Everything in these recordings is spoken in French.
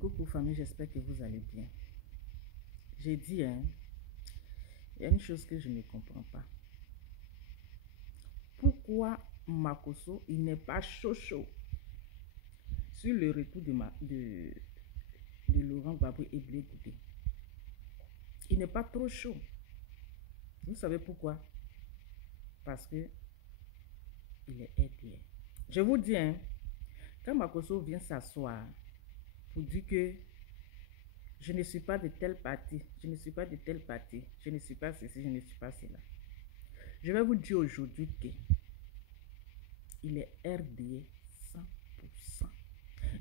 Coucou famille, j'espère que vous allez bien. J'ai dit, il y a une chose que je ne comprends pas. Pourquoi Makoso, il n'est pas chaud sur le retour de Laurent Gbagbo et Blé Goudé? Il n'est pas trop chaud. Vous savez pourquoi? Parce que il est aidé. Je vous dis, quand Makoso vient s'asseoir pour dire que je ne suis pas de tel parti, je ne suis pas de tel parti, je ne suis pas ceci, je ne suis pas cela. Je vais vous dire aujourd'hui qu'il est RDA 100%.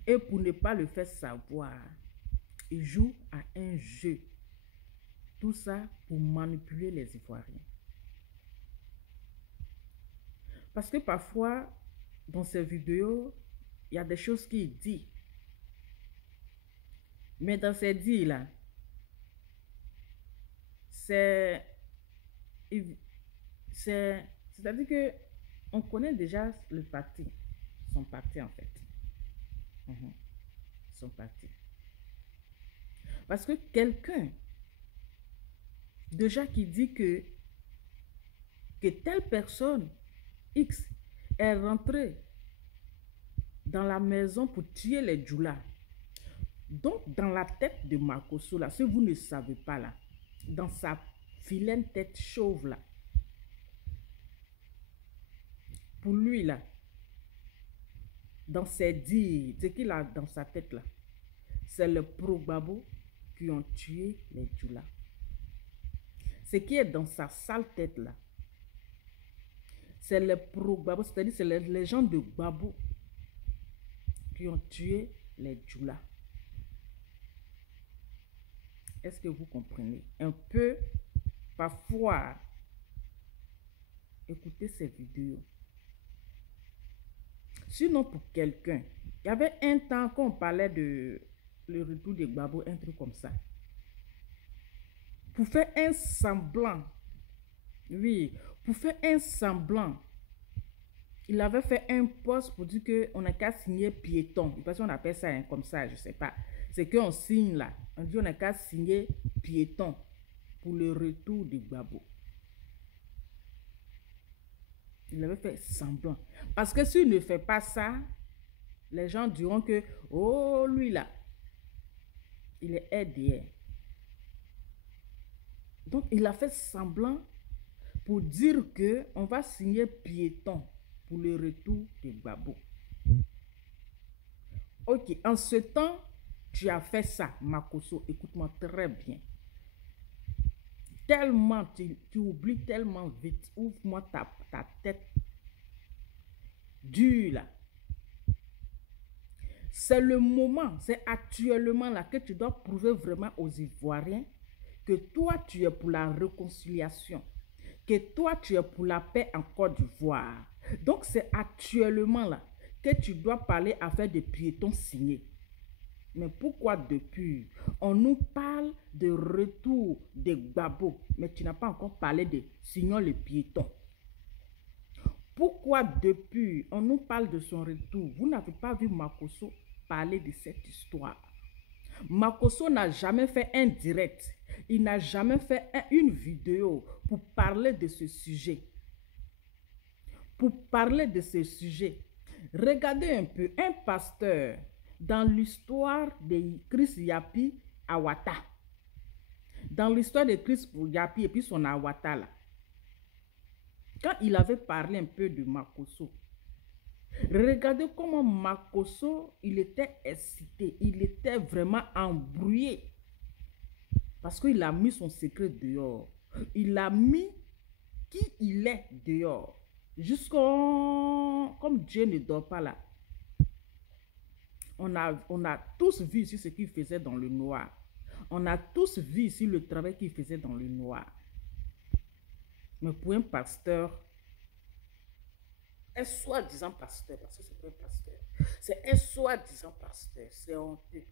Et pour ne pas le faire savoir, il joue à un jeu. Tout ça pour manipuler les Ivoiriens. Parce que parfois, dans ces vidéos, il y a des choses qu'il dit. Mais dans ces dits-là, c'est-à-dire que on connaît déjà le parti, son parti en fait. Son parti. Parce que quelqu'un, déjà qui dit que telle personne X est rentrée dans la maison pour tuer les Djoula. Donc, dans la tête de Makoso, là, si vous ne savez pas, là, dans sa vilaine tête chauve, là, pour lui, là, dans ses dires, ce qu'il a dans sa tête, là, c'est le pro-Gbagbo qui ont tué les Djoula. Ce qui est dans sa sale tête, là, c'est le pro-Gbagbo, c'est-à-dire c'est les gens de Gbagbo qui ont tué les Djoula. Est-ce que vous comprenez? Un peu, parfois, écoutez ces vidéos. Sinon, pour quelqu'un, il y avait un temps qu'on parlait de le retour de Gbagbo, un truc comme ça. Pour faire un semblant, oui, pour faire un semblant, il avait fait un post pour dire qu'on n'a qu'à signer piéton. Parce qu'on appelle ça comme ça, je ne sais pas. C'est qu'on signe là. On dit on n'a qu'à signer piéton pour le retour de Gbagbo. Il avait fait semblant. Parce que s'il ne fait pas ça, les gens diront que, oh, lui là, il est aidé. Donc, il a fait semblant pour dire qu'on va signer piéton pour le retour de Gbagbo. Ok, en ce temps, tu as fait ça, Makoso, écoute-moi très bien. Tellement, tu oublies tellement vite. Ouvre-moi ta tête dure là. C'est le moment, c'est actuellement là que tu dois prouver vraiment aux Ivoiriens que toi, tu es pour la réconciliation, que toi, tu es pour la paix en Côte d'Ivoire. Donc, c'est actuellement là que tu dois parler à faire des piétons signés. Mais pourquoi depuis? On nous parle de retour de Gbagbo, mais tu n'as pas encore parlé de signons les piétons. Pourquoi depuis? On nous parle de son retour. Vous n'avez pas vu Makoso parler de cette histoire. Makoso n'a jamais fait un direct. Il n'a jamais fait une vidéo pour parler de ce sujet. Pour parler de ce sujet. Regardez un peu, un pasteur dans l'histoire de Chris Yapi Awata. Dans l'histoire de Chris Yapi et puis son Awata là. Quand il avait parlé un peu de Makoso, regardez comment Makoso, il était excité, il était vraiment embrouillé. Parce qu'il a mis son secret dehors. Il a mis qui il est dehors. Jusqu'au... Comme Dieu ne dort pas là. On a tous vu ici ce qu'il faisait dans le noir. On a tous vu ici le travail qu'il faisait dans le noir. Mais pour un pasteur, un soi-disant pasteur, parce que c'est pas un pasteur, c'est un soi-disant pasteur, c'est honteux.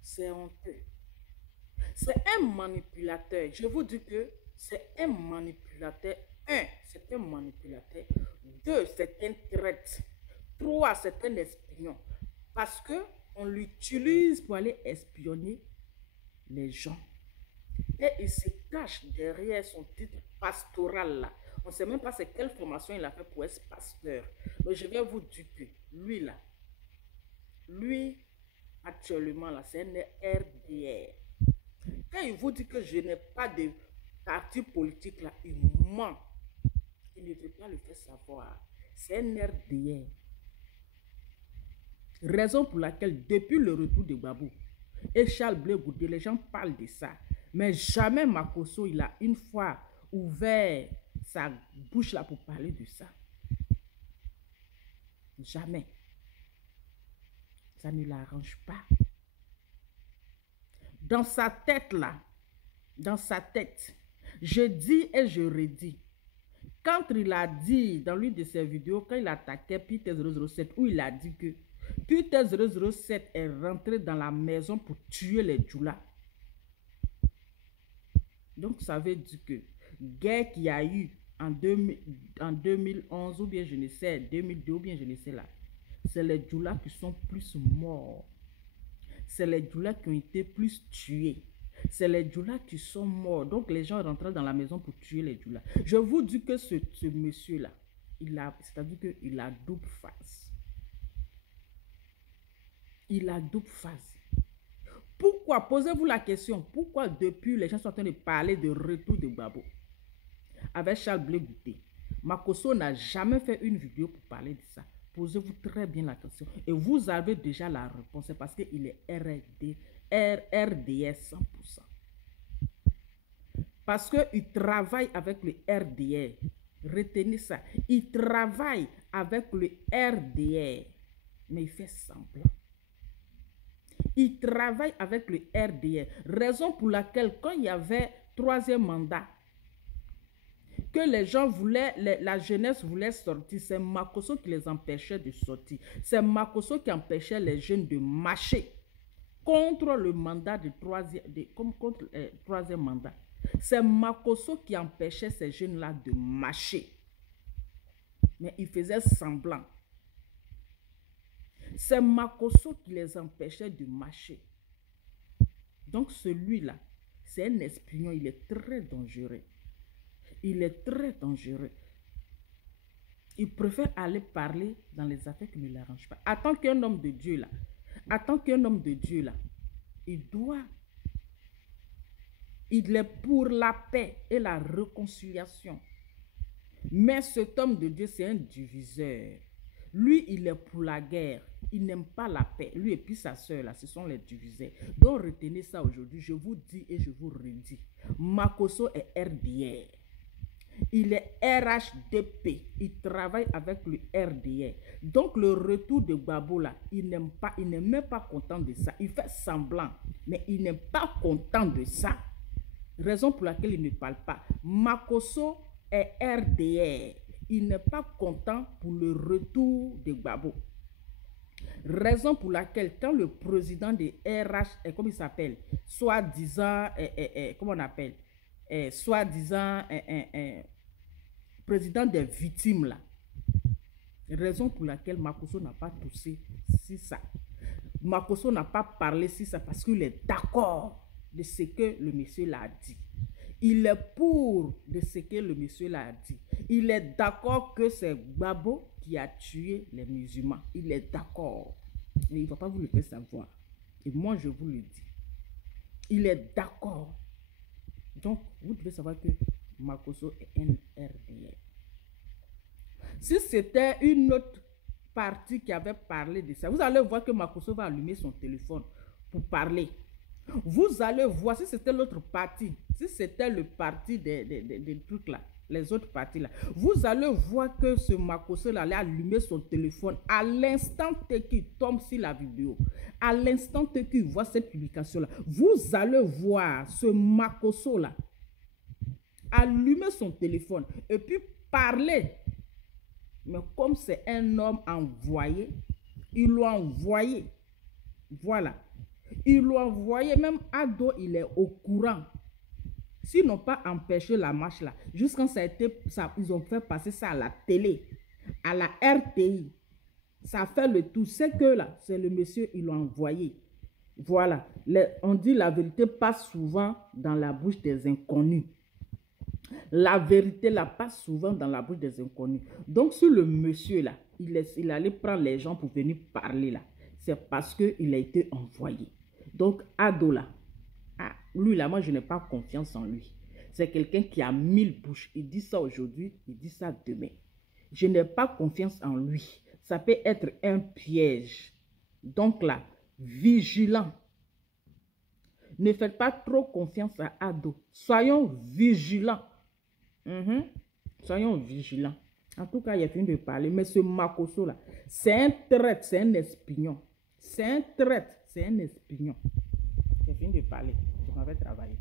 C'est honteux. C'est un manipulateur. Je vous dis que c'est un manipulateur. Un, c'est un manipulateur. Deux, c'est un traître. Trois, c'est un espion. Parce qu'on l'utilise pour aller espionner les gens. Et il se cache derrière son titre pastoral là. On ne sait même pas c'est quelle formation il a fait pour être pasteur. Donc je vais vous dire que lui, actuellement là, c'est un RDR. Quand il vous dit que je n'ai pas de parti politique là, il ment. Il ne veut pas le faire savoir. C'est un RDR. Raison pour laquelle, depuis le retour de Gbagbo et Charles Blé Goudé, les gens parlent de ça. Mais jamais Makosso, il a une fois ouvert sa bouche là pour parler de ça. Jamais. Ça ne l'arrange pas. Dans sa tête là, dans sa tête, je dis et je redis. Quand il a dit dans l'une de ses vidéos, quand il attaquait Peter 007, où il a dit que Peter 007 est rentré dans la maison pour tuer les Djoula. Donc ça veut dire que guerre qu'il y a eu en 2011 ou bien je ne sais, 2002 ou bien je ne sais là, c'est les Djoula qui sont plus morts. C'est les Djoula qui ont été plus tués. C'est les Djoula qui sont morts. Donc les gens rentrent dans la maison pour tuer les Djoula. Je vous dis que ce monsieur-là, c'est-à-dire qu'il a double face. Il a double face. Pourquoi? Posez-vous la question. Pourquoi depuis les gens sont en train de parler de retour de Gbagbo avec Charles Blé Goudé? Makosso n'a jamais fait une vidéo pour parler de ça. Posez-vous très bien la question. Et vous avez déjà la réponse. C'est parce qu'il est RDS 100%. Parce qu'il travaille avec le RDR. Retenez ça. Il travaille avec le RDR. Mais il fait semblant. Il travaille avec le RDR. Raison pour laquelle, quand il y avait troisième mandat, que les gens voulaient, la jeunesse voulait sortir, c'est Makosso qui les empêchait de sortir. C'est Makosso qui empêchait les jeunes de marcher contre le mandat de troisième mandat. C'est Makosso qui empêchait ces jeunes-là de marcher. Mais ils faisaient semblant. C'est Makosso qui les empêchait de marcher. Donc celui-là, c'est un espion, il est très dangereux. Il est très dangereux. Il préfère aller parler dans les affaires qui ne l'arrangent pas. Attends qu'un homme de Dieu là, il est pour la paix et la réconciliation. Mais cet homme de Dieu, c'est un diviseur. Lui, il est pour la guerre. Il n'aime pas la paix. Lui et puis sa soeur, là, ce sont les diviseurs. Donc, retenez ça aujourd'hui. Je vous dis et je vous redis. Makosso est RDR. Il est RHDP. Il travaille avec le RDR. Donc, le retour de Gbagbo, là, il n'est même pas content de ça. Il fait semblant, mais il n'est pas content de ça. Raison pour laquelle il ne parle pas. Makosso est RDR. Il n'est pas content pour le retour de Gbagbo. Raison pour laquelle, quand le président de RH, comment il s'appelle, soi-disant, comment on appelle, soi-disant, président des victimes, là, raison pour laquelle Makosso n'a pas touché sur ça. Makosso n'a pas parlé sur ça parce qu'il est d'accord de ce que le monsieur l'a dit. Il est pour de ce que le monsieur l'a dit. Il est d'accord que c'est Gbagbo qui a tué les musulmans. Il est d'accord. Mais il ne va pas vous le faire savoir. Et moi, je vous le dis. Il est d'accord. Donc, vous devez savoir que Makosso est un RDR. Si c'était une autre partie qui avait parlé de ça, vous allez voir que Makosso va allumer son téléphone pour parler. Vous allez voir, si c'était l'autre parti, si c'était le parti des trucs là, les autres partis là, vous allez voir que ce Makosso là allait allumer son téléphone à l'instant qu'il tombe sur la vidéo, à l'instant qu'il voit cette publication là, vous allez voir ce Makosso là allumer son téléphone et puis parler. Mais comme c'est un homme envoyé, il l'a envoyé. Voilà. Ils l'ont envoyé, même Ado, il est au courant. S'ils n'ont pas empêché la marche là, jusqu'à ça a été, ils ont fait passer ça à la télé, à la RTI. Ça fait le tout. C'est que là, c'est le monsieur, il l'a envoyé. Voilà. On dit la vérité passe souvent dans la bouche des inconnus. La vérité là passe souvent dans la bouche des inconnus. Donc, sur le monsieur là, il allait prendre les gens pour venir parler là. C'est parce qu'il a été envoyé. Donc, Ado là, lui là, moi je n'ai pas confiance en lui. C'est quelqu'un qui a 1000 bouches. Il dit ça aujourd'hui, il dit ça demain. Je n'ai pas confiance en lui. Ça peut être un piège. Donc là, vigilant. Ne faites pas trop confiance à Ado. Soyons vigilants. Soyons vigilants. En tout cas, il a fini de parler. Mais ce Makosso là, c'est un traître, c'est un espion. C'est un traître, c'est un espion. J'ai fini de parler. Je m'en vais travailler.